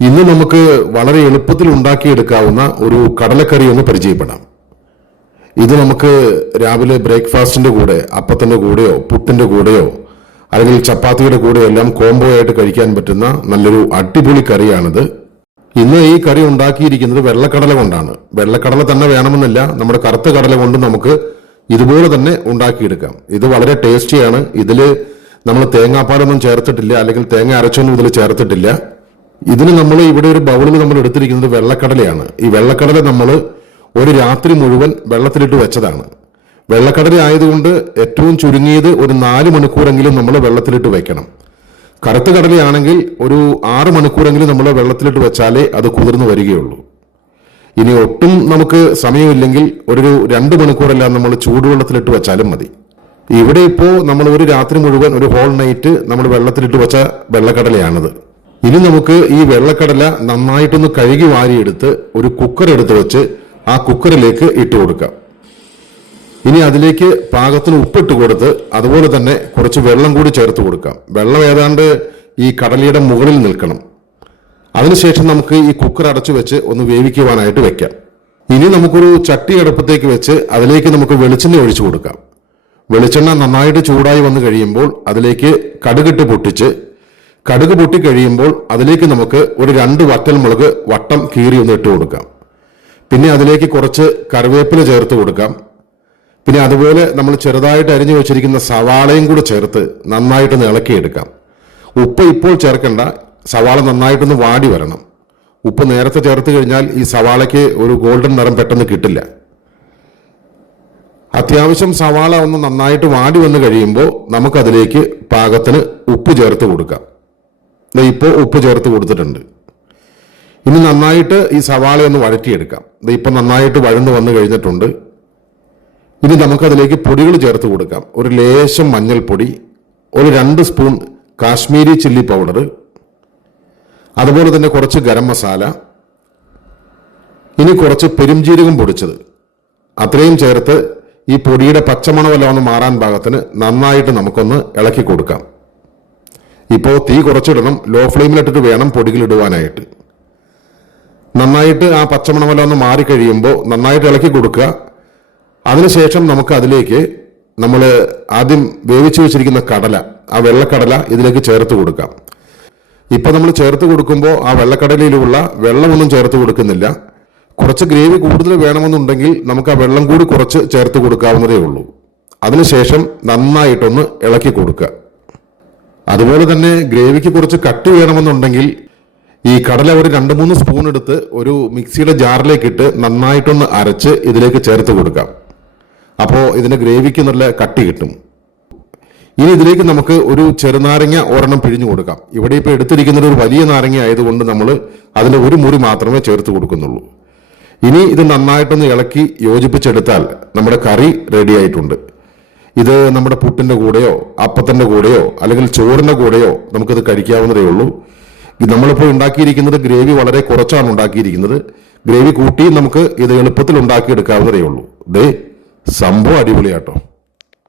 ഇന്ന് നമുക്ക് വളരെ എളുപ്പത്തിൽ ഉണ്ടാക്കിയെടുക്കാവുന്ന ഒരു കടലക്കറി ഒന്ന് പരിചയപ്പെടാം. ഇത് നമുക്ക് രാവിലെ ബ്രേക്ക്ഫാസ്റ്റിന്റെ കൂടെ അപ്പത്തിന്റെ കൂടെയോ പുട്ടിന്റെ കൂടെയോ അല്ലെങ്കിൽ ചപ്പാത്തിയുടെ കൂടെയോ എല്ലാം കോംബോ ആയിട്ട് കഴിക്കാൻ പറ്റുന്ന നല്ലൊരു അടിപൊളി കറിയാണിത്. ഇന്ന് ഈ കറി ഉണ്ടാക്കിയിരിക്കുന്നത് വെള്ളക്കടല കൊണ്ടാണ്. വെള്ളക്കടല തന്നെ വേണമെന്നില്ല നമ്മുടെ കറുത്ത കടല കൊണ്ട് നമുക്ക് ഇതുപോലെ തന്നെ ഉണ്ടാക്കിയെടുക്കാം. ഇത് വളരെ ടേസ്റ്റിയാണ്. ഇതിൽ നമ്മൾ തേങ്ങാപ്പാലൊന്നും ചേർത്തിട്ടില്ല അല്ലെങ്കിൽ തേങ്ങ അരച്ചൊന്നും ഇതിൽ ചേർത്തിട്ടില്ല. ഇതിന് നമ്മൾ ഇവിടെ ഒരു ബൗളിൽ നമ്മൾ എടുത്തിരിക്കുന്നത് വെള്ളക്കടലയാണ്. ഈ വെള്ളക്കടല നമ്മൾ ഒരു രാത്രി മുഴുവൻ വെള്ളത്തിലിട്ട് വെച്ചതാണ്. വെള്ളക്കടല ആയതുകൊണ്ട് ഏറ്റവും ചുരുങ്ങിയത് ഒരു നാല് മണിക്കൂറെങ്കിലും നമ്മൾ വെള്ളത്തിലിട്ട് വെക്കണം. കറുത്ത കടലയാണെങ്കിൽ ഒരു ആറ് മണിക്കൂറെങ്കിലും നമ്മൾ വെള്ളത്തിലിട്ട് വെച്ചാലേ അത് കുതിർന്നു വരികയുള്ളൂ. ഇനി ഒട്ടും നമുക്ക് സമയമില്ലെങ്കിൽ ഒരു രണ്ട് മണിക്കൂറെല്ലാം നമ്മൾ ചൂടുവെള്ളത്തിലിട്ട് വെച്ചാലും മതി. ഇവിടെ ഇപ്പോൾ നമ്മൾ ഒരു രാത്രി മുഴുവൻ ഒരു ഹോൾ നൈറ്റ് നമ്മൾ വെള്ളത്തിലിട്ട് വെച്ച വെള്ളക്കടലയാണിത്. ഇനി നമുക്ക് ഈ വെള്ളക്കടല നന്നായിട്ടൊന്ന് കഴുകി വാരിയെടുത്ത് ഒരു കുക്കർ എടുത്ത് വെച്ച് ആ കുക്കറിലേക്ക് ഇട്ട് കൊടുക്കാം. ഇനി അതിലേക്ക് പാകത്തിന് ഉപ്പിട്ട് കൊടുത്ത് അതുപോലെ തന്നെ കുറച്ച് വെള്ളം കൂടി ചേർത്ത് കൊടുക്കാം. വെള്ളം ഏതാണ്ട് ഈ കടലയുടെ മുകളിൽ നിൽക്കണം. അതിനുശേഷം നമുക്ക് ഈ കുക്കർ അടച്ചു വെച്ച് ഒന്ന് വേവിക്കുവാനായിട്ട് വെക്കാം. ഇനി നമുക്കൊരു ചട്ടി അടുപ്പത്തേക്ക് വെച്ച് അതിലേക്ക് നമുക്ക് വെളിച്ചെണ്ണ ഒഴിച്ചു കൊടുക്കാം. വെളിച്ചെണ്ണ നന്നായിട്ട് ചൂടായി വന്നു കഴിയുമ്പോൾ അതിലേക്ക് കടുകിട്ട് പൊട്ടിച്ച് കടുക് പൊട്ടി കഴിയുമ്പോൾ അതിലേക്ക് നമുക്ക് ഒരു രണ്ട് വറ്റൽമുളക് വട്ടം കീറി ഒന്ന് ഇട്ട് കൊടുക്കാം. പിന്നെ അതിലേക്ക് കുറച്ച് കറിവേപ്പില ചേർത്ത് കൊടുക്കാം. പിന്നെ അതുപോലെ നമ്മൾ ചെറുതായിട്ട് അരിഞ്ഞു വെച്ചിരിക്കുന്ന സവാളയും കൂടെ ചേർത്ത് നന്നായിട്ടൊന്ന് ഇളക്കിയെടുക്കാം. ഉപ്പ് ഇപ്പോൾ ചേർക്കണ്ട. സവാള നന്നായിട്ടൊന്ന് വാടി വരണം. ഉപ്പ് നേരത്തെ ചേർത്ത് കഴിഞ്ഞാൽ ഈ സവാളയ്ക്ക് ഒരു ഗോൾഡൻ നിറം പെട്ടെന്ന് കിട്ടില്ല. അത്യാവശ്യം സവാള ഒന്ന് നന്നായിട്ട് വാടി വന്നു കഴിയുമ്പോൾ നമുക്കതിലേക്ക് പാകത്തിന് ഉപ്പ് ചേർത്ത് കൊടുക്കാം. ഇപ്പോൾ ഉപ്പ് ചേർത്ത് കൊടുത്തിട്ടുണ്ട്. ഇനി നന്നായിട്ട് ഈ സവാള ഒന്ന് വഴറ്റിയെടുക്കാം. ദേ ഇപ്പം നന്നായിട്ട് വഴന്നു വന്നു കഴിഞ്ഞിട്ടുണ്ട്. ഇനി നമുക്കതിലേക്ക് പൊടികൾ ചേർത്ത് കൊടുക്കാം. ഒരു ലേശം മഞ്ഞൾപ്പൊടി ഒരു രണ്ട് സ്പൂൺ കാശ്മീരി ചില്ലി പൗഡർ അതുപോലെ തന്നെ കുറച്ച് ഗരം മസാല ഇനി കുറച്ച് പെരുംജീരകം പൊടിച്ചത്. അത്രയും ചേർത്ത് ഈ പൊടിയുടെ പച്ചമണമെല്ലാം ഒന്ന് മാറാൻ പാകത്തിന് നന്നായിട്ട് നമുക്കൊന്ന് ഇളക്കി കൊടുക്കാം. ഇപ്പോൾ തീ കുറച്ചിടണം ലോ ഫ്ലെയിമിലിട്ടിട്ട് വേണം പൊടികളിടുവാനായിട്ട് നന്നായിട്ട് ആ പച്ചമണമെല്ലാം ഒന്ന് മാറിക്കഴിയുമ്പോൾ നന്നായിട്ട് ഇളക്കി കൊടുക്കുക. അതിനുശേഷം നമുക്ക് അതിലേക്ക് നമ്മൾ ആദ്യം വേവിച്ചു വെച്ചിരിക്കുന്ന കടല ആ വെള്ളക്കടല ഇതിലേക്ക് ചേർത്ത് കൊടുക്കാം ഇപ്പം നമ്മൾ ചേർത്ത് കൊടുക്കുമ്പോൾ ആ വെള്ളക്കടലയിലുള്ള വെള്ളമൊന്നും ചേർത്ത് കൊടുക്കുന്നില്ല. കുറച്ച് ഗ്രേവി കൂടുതൽ വേണമെന്നുണ്ടെങ്കിൽ നമുക്ക് ആ വെള്ളം കൂടി കുറച്ച് ചേർത്ത് കൊടുക്കാവുന്നതേ ഉള്ളൂ. അതിനുശേഷം നന്നായിട്ടൊന്ന് ഇളക്കി കൊടുക്കുക. അതുപോലെ തന്നെ ഗ്രേവിക്ക് കുറച്ച് കട്ടി വേണമെന്നുണ്ടെങ്കിൽ ഈ കടല ഒരു രണ്ട് മൂന്ന് സ്പൂൺ എടുത്ത് ഒരു മിക്സിയുടെ ജാറിലേക്ക് ഇട്ട് നന്നായിട്ടൊന്ന് അരച്ച് ഇതിലേക്ക് ചേർത്ത് കൊടുക്കാം. അപ്പോൾ ഇതിന് ഗ്രേവിക്ക് നല്ല കട്ടി കിട്ടും. ഇനി ഇതിലേക്ക് നമുക്ക് ഒരു ചെറുനാരങ്ങ ഒരെണ്ണം പിഴിഞ്ഞു കൊടുക്കാം. ഇവിടെ ഇപ്പോൾ എടുത്തിരിക്കുന്നത് ഒരു വലിയ നാരങ്ങ ആയതുകൊണ്ട് നമ്മൾ അതിൽ ഒരു മുറി മാത്രമേ ചേർത്ത് കൊടുക്കുന്നുള്ളൂ. ഇനി ഇത് നന്നായിട്ടൊന്ന് ഇളക്കി യോജിപ്പിച്ചെടുത്താൽ നമ്മുടെ കറി റെഡി ആയിട്ടുണ്ട്. ഇത് നമ്മുടെ പുട്ടിന്റെ കൂടെയോ അപ്പത്തിന്റെ കൂടെയോ അല്ലെങ്കിൽ ചോറിന്റെ കൂടെയോ നമുക്കിത് കഴിക്കാവുന്നതേ ഉള്ളൂ. നമ്മളിപ്പോൾ ഉണ്ടാക്കിയിരിക്കുന്നത് ഗ്രേവി വളരെ കുറച്ചാണ് ഉണ്ടാക്കിയിരിക്കുന്നത്. ഗ്രേവി കൂട്ടി നമുക്ക് ഇത് എളുപ്പത്തിൽ ഉണ്ടാക്കിയെടുക്കാവുന്നതേ ഉള്ളൂ. ദേ സംഭവം അടിപൊളിയാട്ടോ.